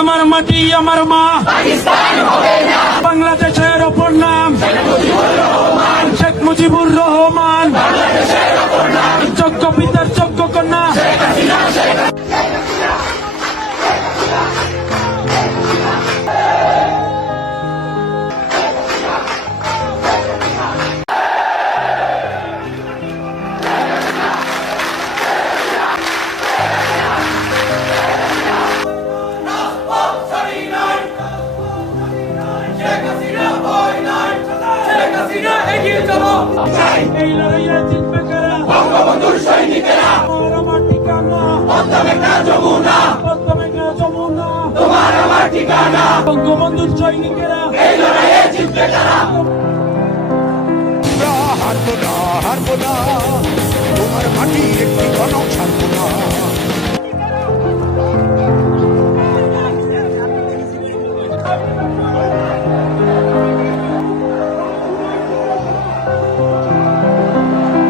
আমার মাটি আমার মা বাংলাদেশের অপর নাম শেখ মুজিবুর রহমান, যোগ্য পিতার যোগ্য কন্যা। এই লড়াইয়ে জিতবে কারা? বঙ্গবন্ধুর সৈনিকেরা। তোমার আমার ঠিকানা পদ্মা যমুনা, পদ্মা যমুনা তোমার আমার ঠিকানা। বঙ্গবন্ধুর সৈনিকেরা। এই লড়াইয়ে জিতবে কারা? হারবো না, হারবো না, তোমার মাটি একটি কণক ছাড়বো না।